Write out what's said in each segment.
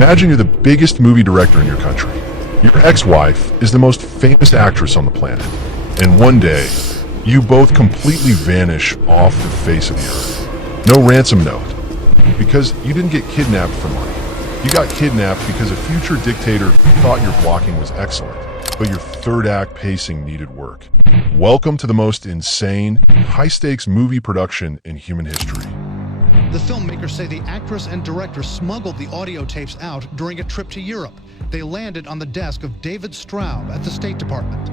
Imagine you're the biggest movie director in your country. Your ex-wife is the most famous actress on the planet. And one day, you both completely vanish off the face of the earth. No ransom note, because you didn't get kidnapped for money. You got kidnapped because a future dictator thought your blocking was excellent, but your third act pacing needed work. Welcome to the most insane, high-stakes movie production in human history. The filmmakers say the actress and director smuggled the audio tapes out during a trip to Europe. They landed on the desk of David Straub at the State Department.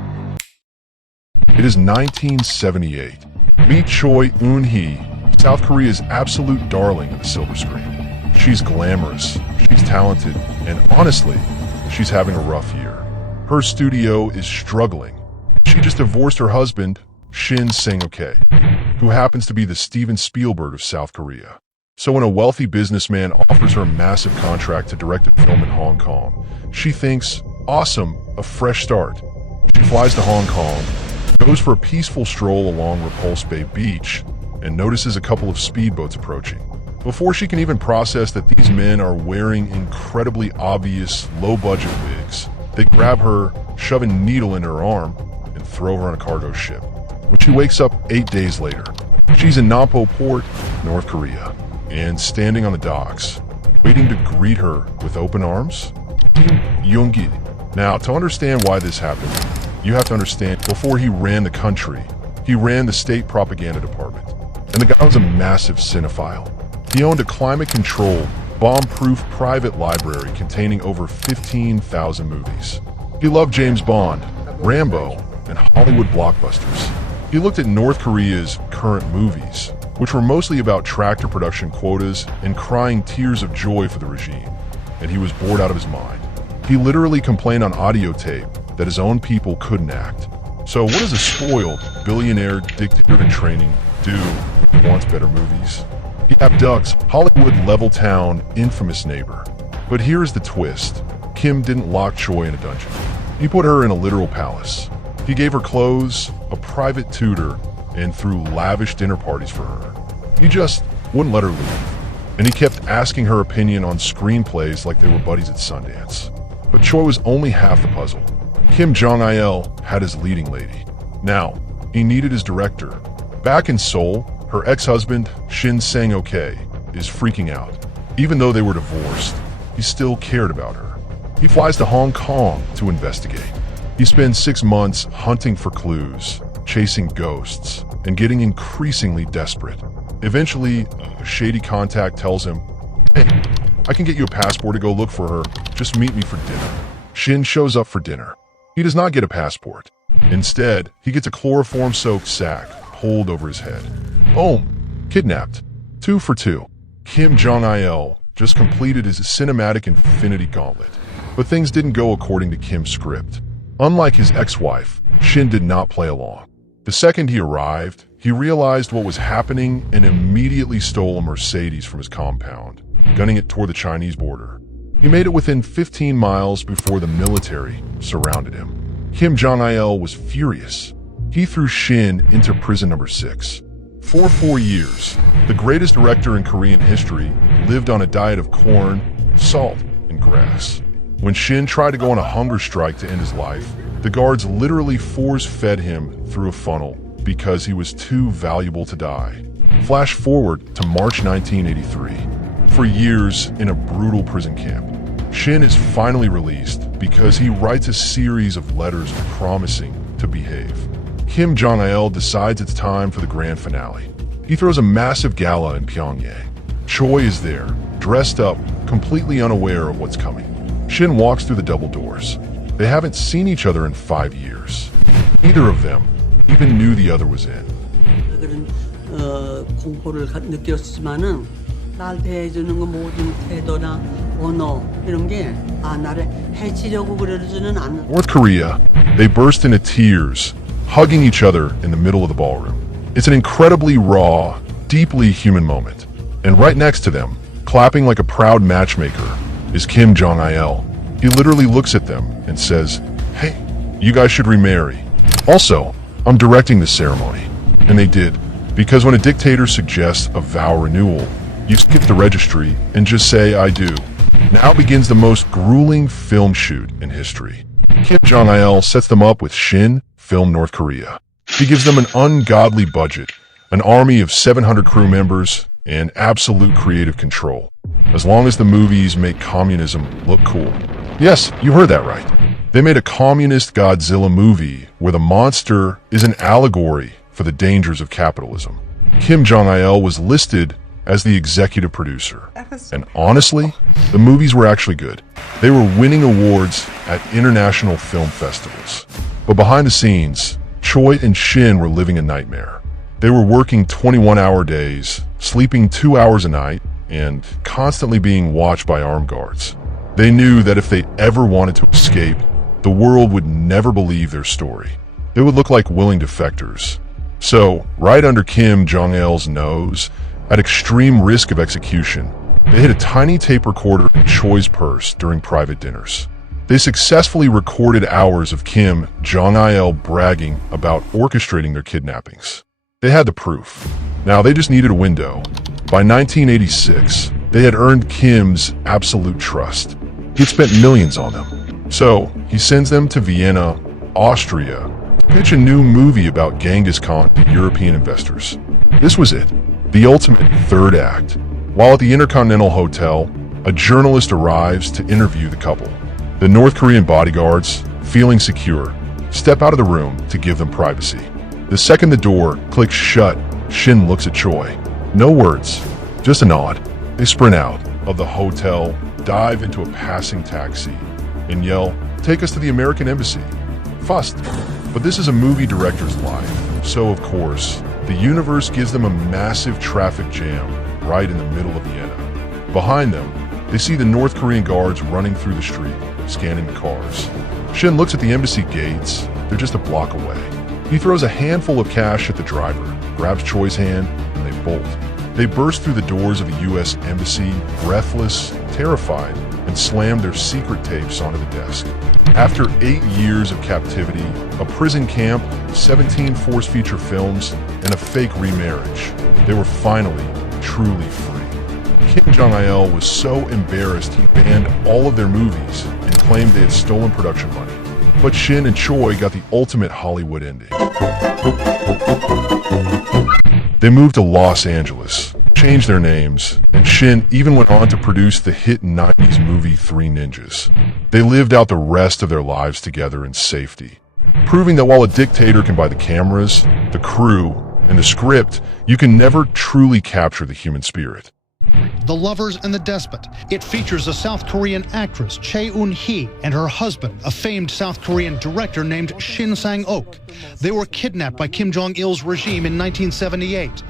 It is 1978. Meet Choi, Eun-hee, South Korea's absolute darling of the silver screen. She's glamorous, she's talented, and honestly, she's having a rough year. Her studio is struggling. She just divorced her husband, Shin, who happens to be the Steven Spielberg of South Korea. So when a wealthy businessman offers her a massive contract to direct a film in Hong Kong, she thinks, awesome, a fresh start. She flies to Hong Kong, goes for a peaceful stroll along Repulse Bay Beach, and notices a couple of speedboats approaching. Before she can even process that these men are wearing incredibly obvious, low-budget wigs, they grab her, shove a needle in her arm, and throw her on a cargo ship. When she wakes up 8 days later, she's in Nampo Port, North Korea, and standing on the docks, waiting to greet her with open arms, Jong-il. Now, to understand why this happened, you have to understand before he ran the country, he ran the state propaganda department. And the guy was a massive cinephile. He owned a climate-controlled, bomb-proof private library containing over 15,000 movies. He loved James Bond, Rambo, and Hollywood blockbusters. He looked at North Korea's current movies, which were mostly about tractor production quotas and crying tears of joy for the regime, and he was bored out of his mind. He literally complained on audio tape that his own people couldn't act. So what does a spoiled, billionaire dictator in training do when he wants better movies? He abducts Hollywood-level town infamous neighbor. But here's the twist. Kim didn't lock Choi in a dungeon. He put her in a literal palace. He gave her clothes, a private tutor, and threw lavish dinner parties for her. He just wouldn't let her leave. And he kept asking her opinion on screenplays like they were buddies at Sundance. But Choi was only half the puzzle. Kim Jong-il had his leading lady. Now, he needed his director. Back in Seoul, her ex-husband, Shin is freaking out. Even though they were divorced, he still cared about her. He flies to Hong Kong to investigate. He spends 6 months hunting for clues, chasing ghosts, and getting increasingly desperate. Eventually, a shady contact tells him, "Hey, I can get you a passport to go look for her. Just meet me for dinner." Shin shows up for dinner. He does not get a passport. Instead, he gets a chloroform-soaked sack pulled over his head. Boom! Kidnapped. 2 for 2. Kim Jong-il just completed his cinematic infinity gauntlet. But things didn't go according to Kim's script. Unlike his ex-wife, Shin did not play along. The second he arrived, he realized what was happening and immediately stole a Mercedes from his compound, gunning it toward the Chinese border. He made it within 15 miles before the military surrounded him. Kim Jong-il was furious. He threw Shin into prison number 6. For 4 years, the greatest director in Korean history lived on a diet of corn, salt, and grass. When Shin tried to go on a hunger strike to end his life, the guards literally force-fed him through a funnel because he was too valuable to die. Flash forward to March 1983. For years in a brutal prison camp, Shin is finally released because he writes a series of letters promising to behave. Kim Jong-il decides it's time for the grand finale. He throws a massive gala in Pyongyang. Choi is there, dressed up, completely unaware of what's coming. Shin walks through the double doors. They haven't seen each other in 5 years. Neither of them even knew the other was in. 그들은 공포를 느꼈지만은 날 대해주는 그 모든 태도나 언어 이런 게 나를 해치려고 그러지는 않는. North Korea, they burst into tears, hugging each other in the middle of the ballroom. It's an incredibly raw, deeply human moment. And right next to them, clapping like a proud matchmaker, is Kim Jong-il. He literally looks at them and says, "Hey, you guys should remarry. Also, I'm directing the ceremony." And they did, because when a dictator suggests a vow renewal, you skip the registry and just say, "I do." Now begins the most grueling film shoot in history. Kim Jong-il sets them up with Shin, film North Korea. He gives them an ungodly budget, an army of 700 crew members, and absolute creative control. As long as the movies make communism look cool. Yes, you heard that right. They made a communist Godzilla movie where the monster is an allegory for the dangers of capitalism. Kim Jong-il was listed as the executive producer. And honestly, the movies were actually good. They were winning awards at international film festivals. But behind the scenes, Choi and Shin were living a nightmare. They were working 21-hour days, sleeping 2 hours a night, and constantly being watched by armed guards. They knew that if they ever wanted to escape, the world would never believe their story. They would look like willing defectors. So, right under Kim Jong-il's nose, at extreme risk of execution, they hid a tiny tape recorder in Choi's purse during private dinners. They successfully recorded hours of Kim Jong-il bragging about orchestrating their kidnappings. They had the proof. Now they just needed a window. By 1986, they had earned Kim's absolute trust. He'd spent millions on them. So, he sends them to Vienna, Austria, to pitch a new movie about Genghis Khan to European investors. This was it. The ultimate third act. While at the Intercontinental Hotel, a journalist arrives to interview the couple. The North Korean bodyguards, feeling secure, step out of the room to give them privacy. The second the door clicks shut, Shin looks at Choi. No words, just a nod. They sprint out of the hotel, dive into a passing taxi, and yell, "Take us to the American embassy." Fast. But this is a movie director's life, so of course, the universe gives them a massive traffic jam right in the middle of Vienna. Behind them, they see the North Korean guards running through the street, scanning the cars. Shin looks at the embassy gates. They're just a block away. He throws a handful of cash at the driver, grabs Choi's hand, and they bolt. They burst through the doors of the U.S. embassy, breathless, terrified, and slam their secret tapes onto the desk. After 8 years of captivity, a prison camp, 17 force feature films, and a fake remarriage, they were finally truly free. Kim Jong-il was so embarrassed he banned all of their movies and claimed they had stolen production money. But Shin and Choi got the ultimate Hollywood ending. They moved to Los Angeles, changed their names, and Shin even went on to produce the hit 90s movie Three Ninjas. They lived out the rest of their lives together in safety, proving that while a dictator can buy the cameras, the crew, and the script, you can never truly capture the human spirit. The Lovers and the Despot. It features a South Korean actress, Eun-hee, and her husband, a famed South Korean director named Shin Sang-ok. They were kidnapped by Kim Jong-il's regime in 1978.